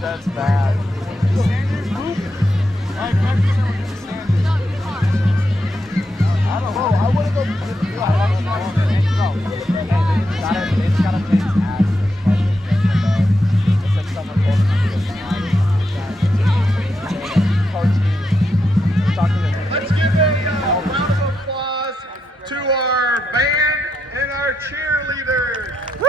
That's bad. I don't know. I want to go. I don't know. It's gotta make ads. It's like someone told me Let's give a round of applause to our band and our cheerleaders. Woo!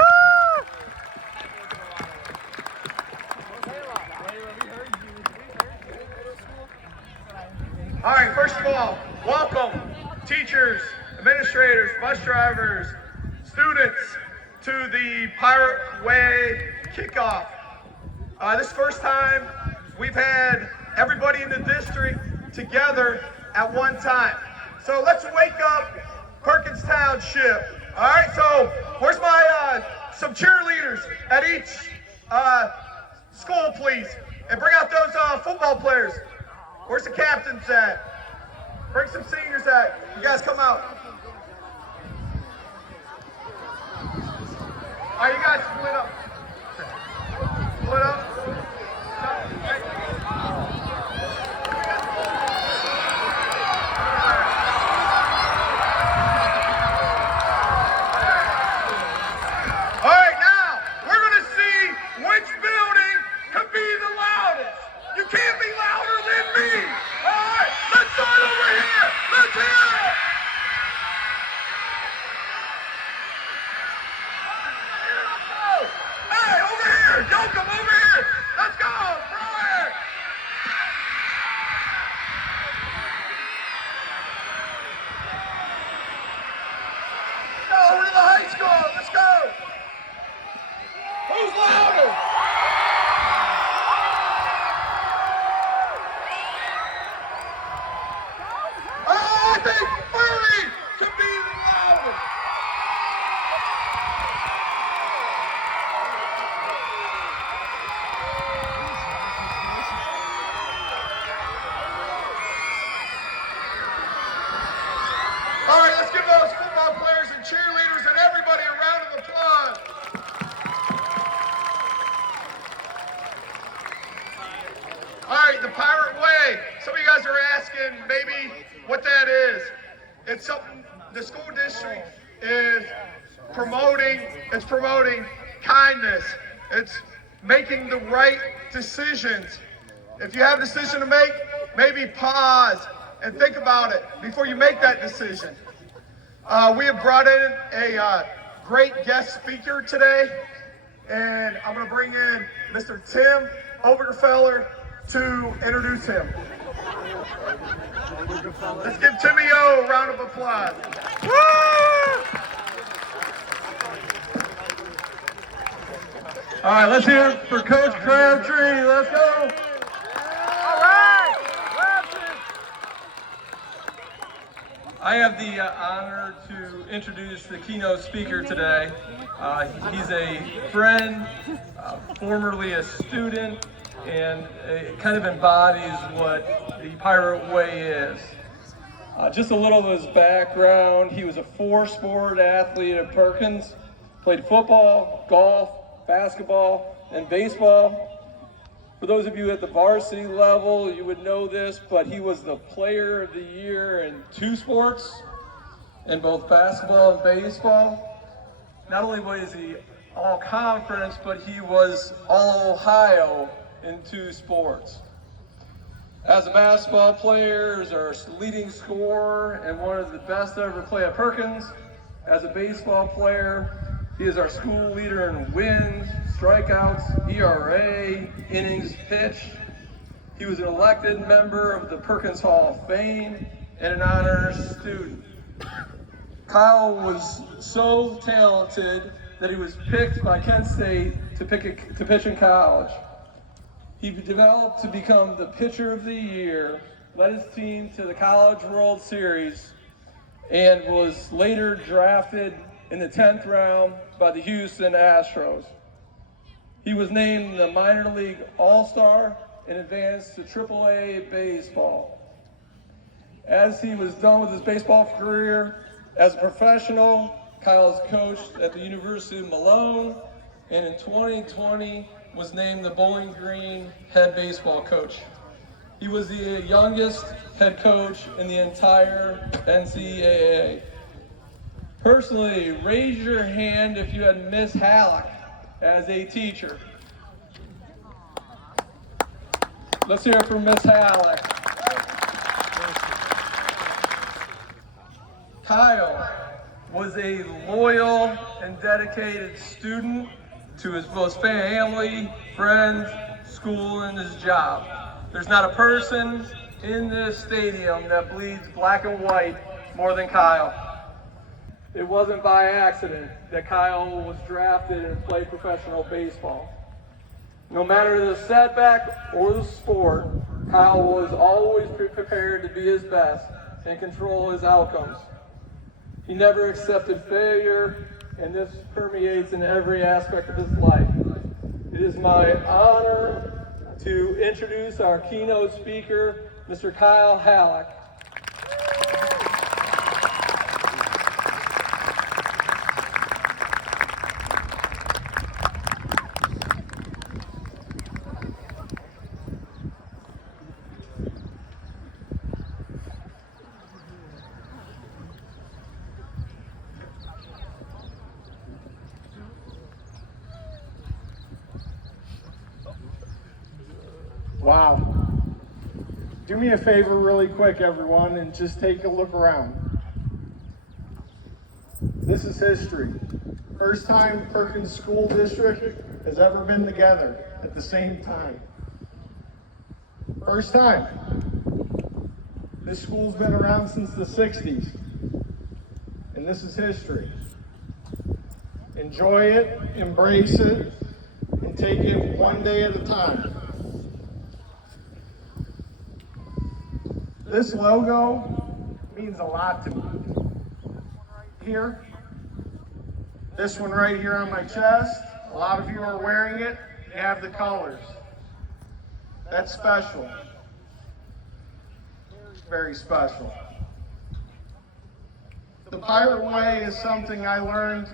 All right, first of all, welcome teachers, administrators, bus drivers, students to the Pirate Way kickoff. This is the first time we've had everybody in the district together at one time. So let's wake up Perkins Township. All right, so where's my some cheerleaders at each school, please? And bring out those football players. Where's the captains at? Bring some seniors at. You guys come out. All right, you guys split up. Split up. All right, now we're going to see which building can be the loudest. You can't be louder than me. All right, let's start over here. Let's hear it. Hey, over here. Y'all come over here. Let's go. Throw it. Go over to the high school. Let's go. Who's louder? I think Furry can be the loudest. All right, let's give those football players and cheerleaders and everybody a round of applause. All right, the Pirate Way. Some of you guys are asking maybe what that is. It's something the school district is promoting. It's promoting kindness. It's making the right decisions. If you have a decision to make, maybe pause and think about it before you make that decision. We have brought in a great guest speaker today, and I'm going to bring in Mr. Tim Obergefeller to introduce him. Let's give Timmy O a round of applause. All right, let's hear it for Coach Crabtree. Let's go. All right. I have the honor to introduce the keynote speaker today. He's a friend, formerly a student, and it kind of embodies what the Pirate Way is. Just a little of his background. He was a four-sport athlete at Perkins, played football, golf, basketball, and baseball. For those of you at the varsity level, you would know this, but he was the player of the year in 2 sports, in both basketball and baseball. Not only was he all conference, but he was all Ohio in 2 sports. As a basketball player, he was our leading scorer and one of the best to ever play at Perkins. As a baseball player, he is our school leader in wins, strikeouts, ERA, innings pitched. He was an elected member of the Perkins Hall of Fame and an honors student. Kyle was so talented that he was picked by Kent State to pitch in college. He developed to become the pitcher of the year, led his team to the College World Series, and was later drafted in the 10th round by the Houston Astros. He was named the minor league All-Star and advanced to AAA baseball. As he was done with his baseball career as a professional, Kyle's coached at the University of Malone, and in 2020, was named the Bowling Green head baseball coach. He was the youngest head coach in the entire NCAA. Personally, raise your hand if you had Miss Hallock as a teacher. Let's hear it from Miss Hallock. Kyle was a loyal and dedicated student to his both family, friends, school, and his job. There's not a person in this stadium that bleeds black and white more than Kyle. It wasn't by accident that Kyle was drafted and played professional baseball. No matter the setback or the sport, Kyle was always prepared to be his best and control his outcomes. He never accepted failure, and this permeates in every aspect of his life. It is my honor to introduce our keynote speaker, Mr. Kyle Hallock. Wow. Do me a favor really quick, everyone, and just take a look around. This is history. First time Perkins School District has ever been together at the same time. First time. This school's been around since the 60s, and this is history. Enjoy it, embrace it, and take it one day at a time. This logo means a lot to me. Here, this one right here on my chest, a lot of you are wearing it, you have the colors. That's special. Very special. The Pirate Way is something I learned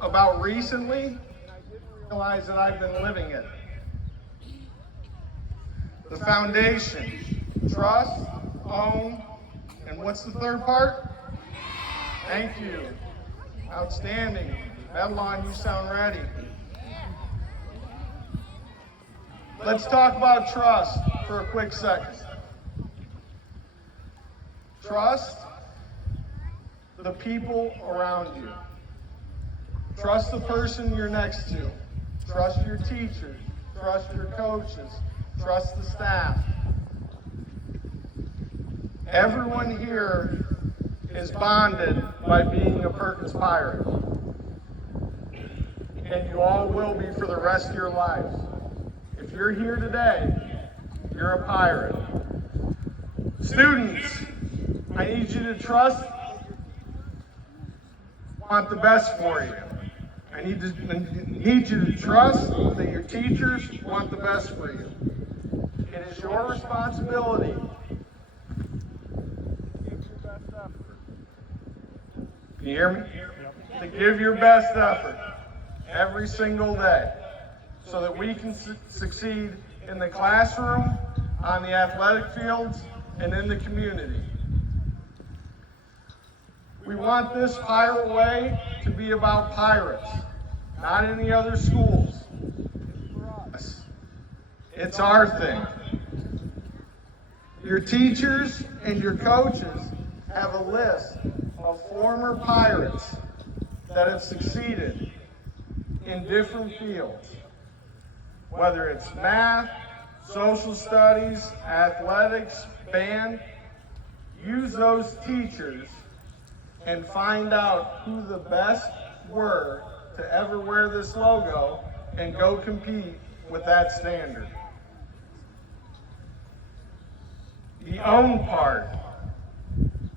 about recently, and I didn't realize that I've been living it. The foundation, trust, own, and what's the third part? Thank you. Outstanding. Madeline, you sound ready. Let's talk about trust for a quick second. Trust the people around you. Trust the person you're next to. Trust your teachers. Trust your coaches. Trust the staff. Everyone here is bonded by being a Perkins Pirate. And you all will be for the rest of your lives. If you're here today, you're a pirate. Students, I need you to trust, want the best for you. I need you to trust that your teachers want the best for you. It is your responsibility to hear me? To give your best effort every single day so that we can succeed in the classroom, on the athletic fields, and in the community. We want this Pirate Way to be about pirates, not any other schools. It's our thing. Your teachers and your coaches have a list of former pirates that have succeeded in different fields, whether it's math, social studies, athletics, band. Use those teachers and find out who the best were to ever wear this logo and go compete with that standard. The own part.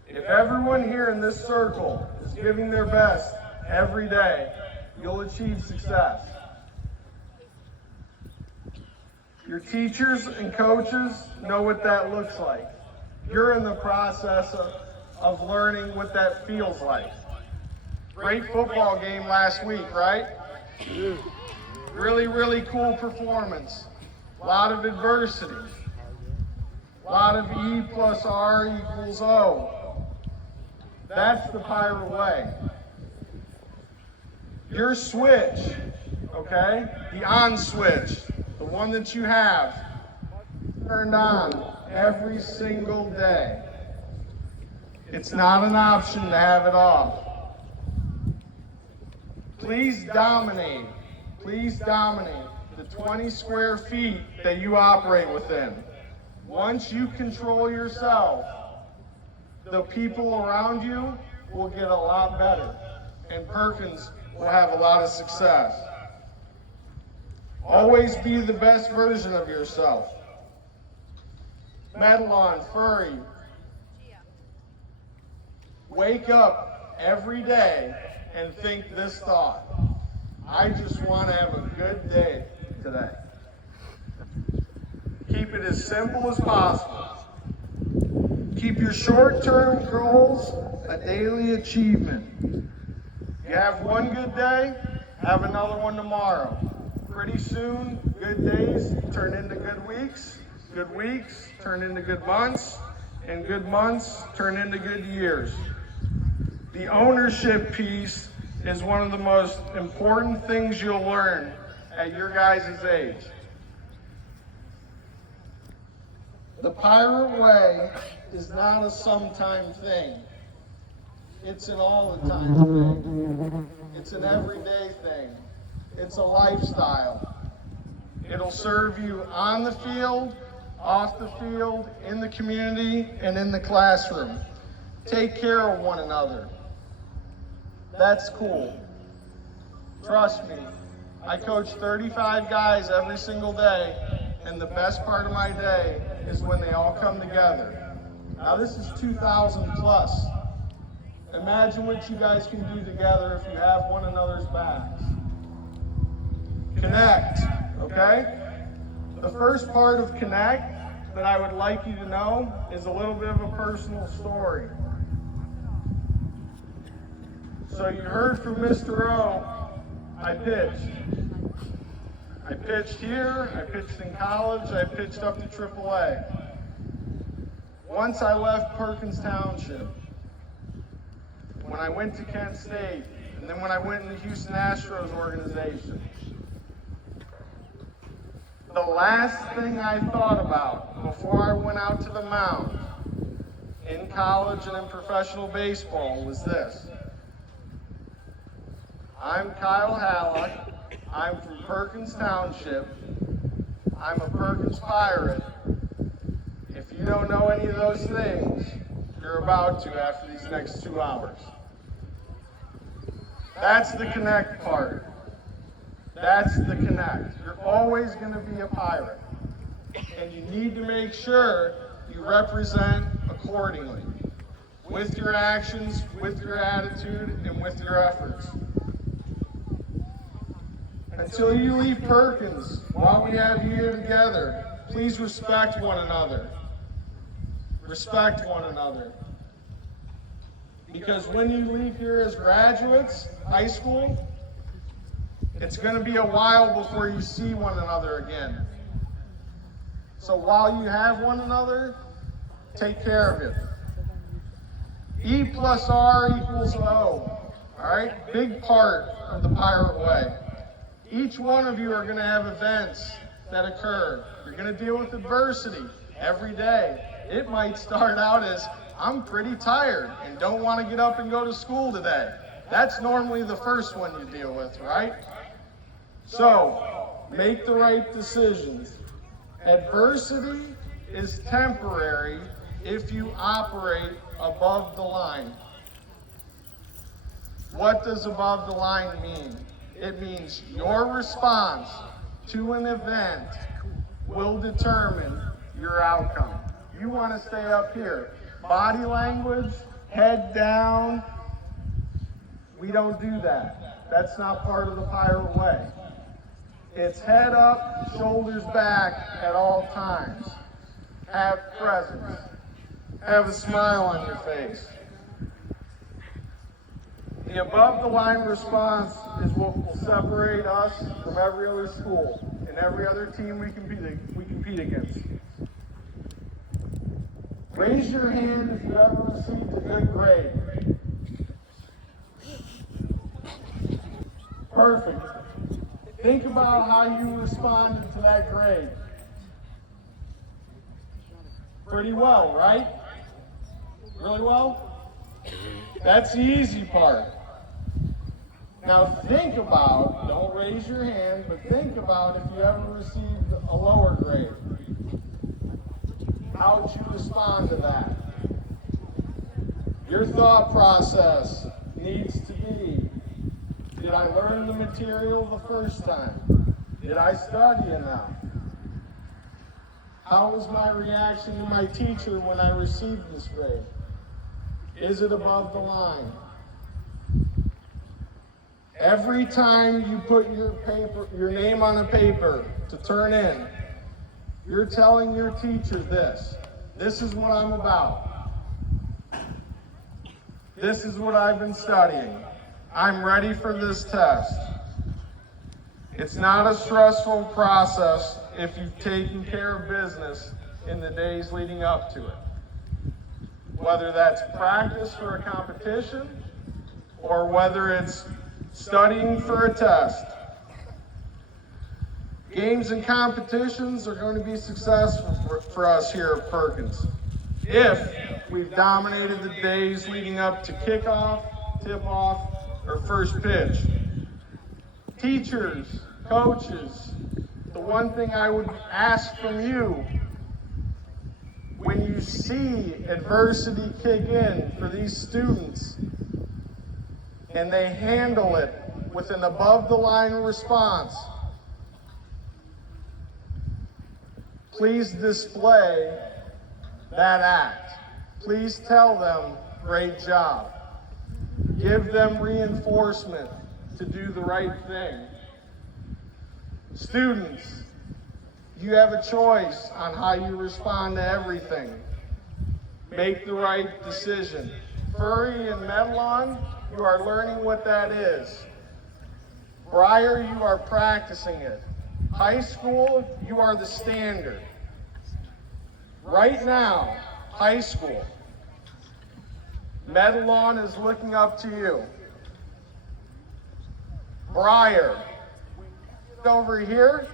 If everyone here in this circle is giving their best every day, you'll achieve success. Your teachers and coaches know what that looks like. You're in the process of learning what that feels like. Great football game last week, right? Really, really cool performance. A lot of adversity. A lot of E plus R equals O. That's the Pirate way. Your switch, okay, the on switch, the one that you have turned on every single day. It's not an option to have it off. Please dominate the 20 square feet that you operate within. Once you control yourself, the people around you will get a lot better, and Perkins will have a lot of success. Always be the best version of yourself. Medalon, Furry, wake up every day and think this thought: I just want to have a good day today. Keep it as simple as possible. Keep your short-term goals a daily achievement. You have one good day, have another one tomorrow. Pretty soon, good days turn into good weeks turn into good months, and good months turn into good years. The ownership piece is one of the most important things you'll learn at your guys' age. The Pirate way is not a sometime thing. It's an all the time thing. It's an everyday thing. It's a lifestyle. It'll serve you on the field, off the field, in the community, and in the classroom. Take care of one another. That's cool. Trust me, I coach 35 guys every single day, and the best part of my day is when they all come together. Now this is 2,000 plus. Imagine what you guys can do together if you have one another's backs. Connect, okay? The first part of Connect that I would like you to know is a little bit of a personal story. So you heard from Mr. O, I pitched. I pitched here, I pitched in college, I pitched up to AAA. Once I left Perkins Township, when I went to Kent State, and then when I went in the Houston Astros organization, the last thing I thought about before I went out to the mound in college and in professional baseball was this: I'm Kyle Hallock, I'm from Perkins Township, I'm a Perkins Pirate. If you don't know any of those things, you're about to after these next 2 hours. That's the Connect part. That's the Connect. You're always going to be a Pirate. And you need to make sure you represent accordingly, with your actions, with your attitude, and with your efforts. Until you leave Perkins, while we have you here together, please respect one another. Respect one another. Because when you leave here as graduates, high school, it's going to be a while before you see one another again. So while you have one another, take care of it. E plus R equals O. All right? Big part of the Pirate way. Each one of you are going to have events that occur. You're going to deal with adversity every day. It might start out as, I'm pretty tired and don't want to get up and go to school today. That's normally the first one you deal with, right? So, make the right decisions. Adversity is temporary if you operate above the line. What does above the line mean? It means your response to an event will determine your outcome. You want to stay up here. Body language, head down. We don't do that. That's not part of the Pirate way. It's head up, shoulders back at all times. Have presence. Have a smile on your face. The above-the-line response is what will separate us from every other school and every other team we compete against. Raise your hand if you ever received a good grade. Perfect. Think about how you responded to that grade. Pretty well, right? Really well? That's the easy part. Now think about, don't raise your hand, but think about if you ever received a lower grade. How would you respond to that? Your thought process needs to be, did I learn the material the first time? Did I study enough? How was my reaction to my teacher when I received this grade? Is it above the line? Every time you put your name on a paper to turn in, you're telling your teacher this. This is what I'm about. This is what I've been studying. I'm ready for this test. It's not a stressful process if you've taken care of business in the days leading up to it. Whether that's practice for a competition or whether it's studying for a test. Games and competitions are going to be successful for us here at Perkins if we've dominated the days leading up to kickoff, tip-off, or first pitch. Teachers, coaches, the one thing I would ask from you when you see adversity kick in for these students and they handle it with an above-the-line response, please display that act. Please tell them, great job. Give them reinforcement to do the right thing. Students, you have a choice on how you respond to everything. Make the right decision. Furry and Medalon, you are learning what that is. Briar, you are practicing it. High school, you are the standard. Right now, high school, Medalon is looking up to you. Briar, over here,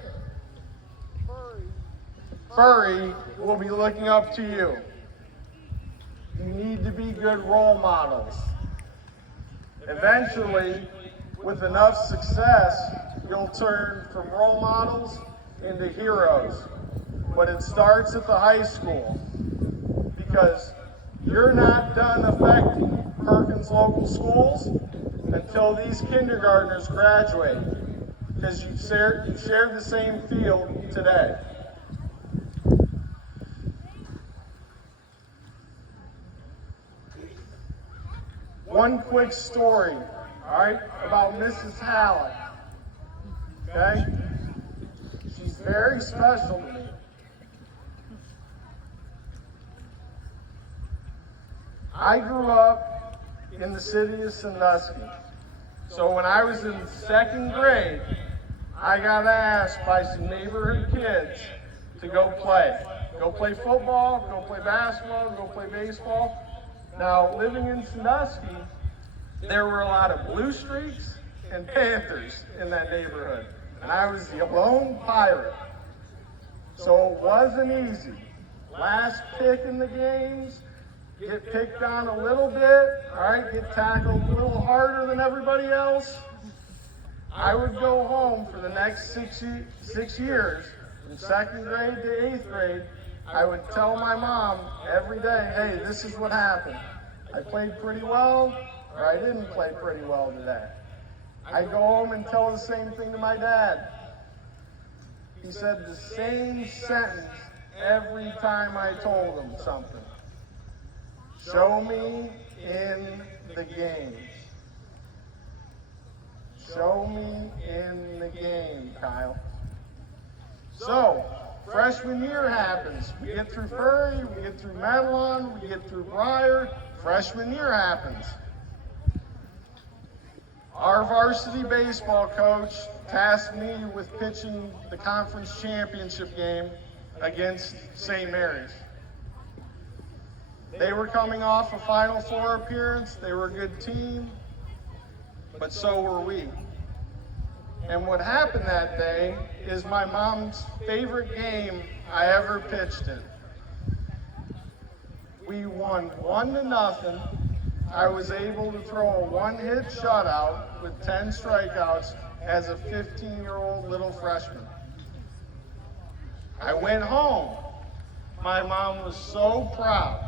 Furry will be looking up to you. You need to be good role models. Eventually, with enough success, you'll turn from role models into heroes. But it starts at the high school because you're not done affecting Perkins local schools until these kindergartners graduate, because you've shared the same field today. One quick story, all right, about Mrs. Hallock, okay? She's very special to me. I grew up in the city of Sandusky. So when I was in second grade, I got asked by some neighborhood kids to go play. Go play football, go play basketball, go play baseball. Now, living in Sandusky, there were a lot of Blue Streaks and Panthers in that neighborhood. And I was the lone Pirate. So it wasn't easy. Last pick in the games, get picked on a little bit, all right, get tackled a little harder than everybody else. I would go home for the next 6 years, from second grade to 8th grade. I would tell my mom every day, hey, this is what happened. I played pretty well, or I didn't play pretty well today. I'd go home and tell the same thing to my dad. He said the same sentence every time I told him something. Show me in the games. Show me in the game, Kyle. So, freshman year happens. We get through Furry, we get through Medalon, we get through Briar. Freshman year happens. Our varsity baseball coach tasked me with pitching the conference championship game against St. Mary's. They were coming off a Final Four appearance. They were a good team, but so were we. And what happened that day is my mom's favorite game I ever pitched in. We won 1-0. I was able to throw a one-hit shutout with 10 strikeouts as a 15-year-old little freshman. I went home. My mom was so proud.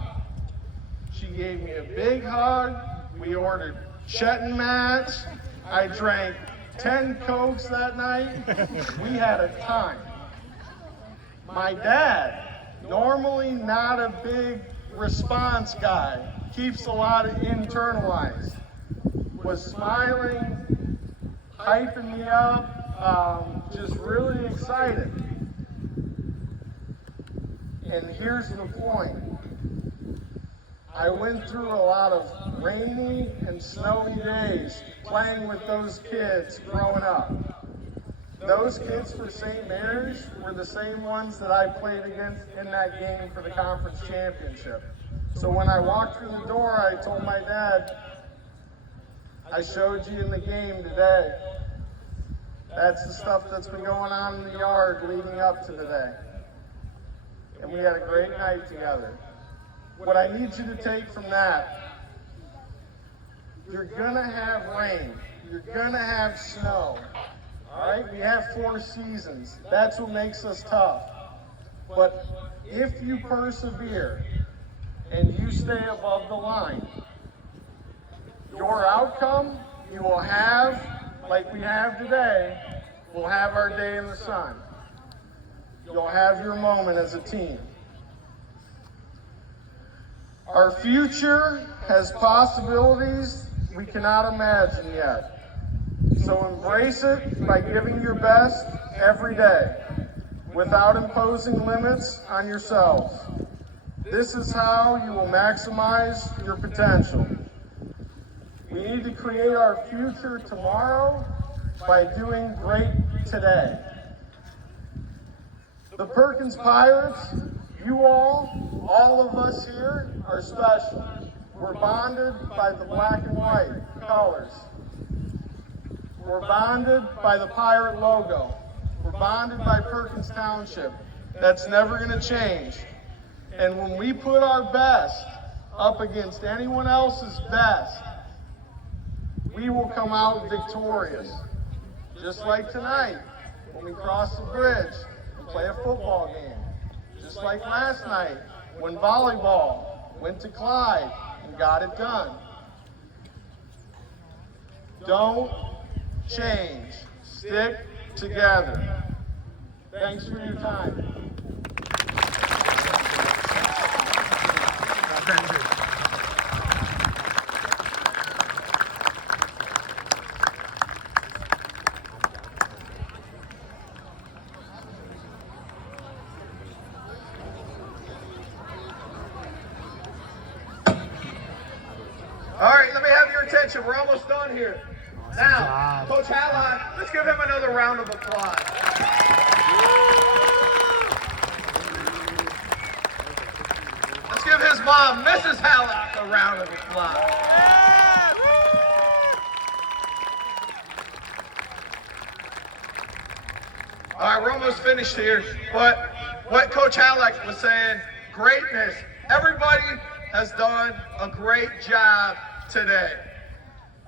She gave me a big hug. We ordered Chet mats. I drank 10 Cokes that night. We had a time. My dad, normally not a big response guy, keeps a lot of internalized, was smiling, hyping me up, just really excited. And here's the point. I went through a lot of rainy and snowy days playing with those kids growing up. Those kids for St. Mary's were the same ones that I played against in that game for the conference championship. So when I walked through the door, I told my dad, I showed you in the game today. That's the stuff that's been going on in the yard leading up to today. And we had a great night together. What I need you to take from that, you're gonna have rain, you're gonna have snow, all right? We have 4 seasons. That's what makes us tough. But if you persevere and you stay above the line, your outcome you will have, like we have today, we'll have our day in the sun. You'll have your moment as a team. Our future has possibilities we cannot imagine yet. So embrace it by giving your best every day, without imposing limits on yourselves. This is how you will maximize your potential. We need to create our future tomorrow by doing great today. The Perkins Pirates, you all of us here are special. We're bonded by the black and white colors. We're bonded by the pirate logo. We're bonded by Perkins Township. That's never going to change. And when we put our best up against anyone else's best, we will come out victorious. Just like tonight, when we cross the bridge and play a football game. Just like last night, when volleyball went to Clyde and got it done. Don't change. Stick together. Thanks for your time. All right, let me have your attention. We're almost done here. Now, Coach Hallock, let's give him another round of applause. Let's give his mom, Mrs. Hallock, a round of applause. All right, we're almost finished here. But what Coach Hallock was saying, greatness. Everybody has done a great job today.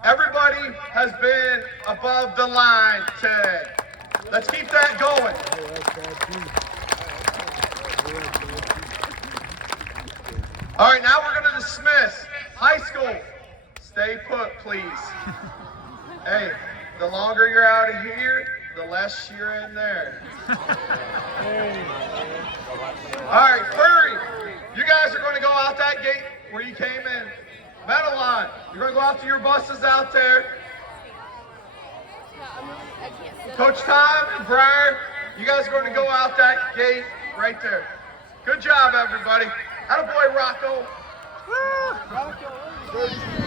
Everybody has been above the line today. Let's keep that going. All right, now we're going to dismiss high school. Stay put, please. Hey, the longer you're out of here, the less you're in there. All right, Furry, you guys are going to go out that gate where you came in. Metalon, you're going to go out to your buses out there. Coach Tom and Briar, you guys are going to go out that gate right there. Good job, everybody. Attaboy, Rocco. Woo!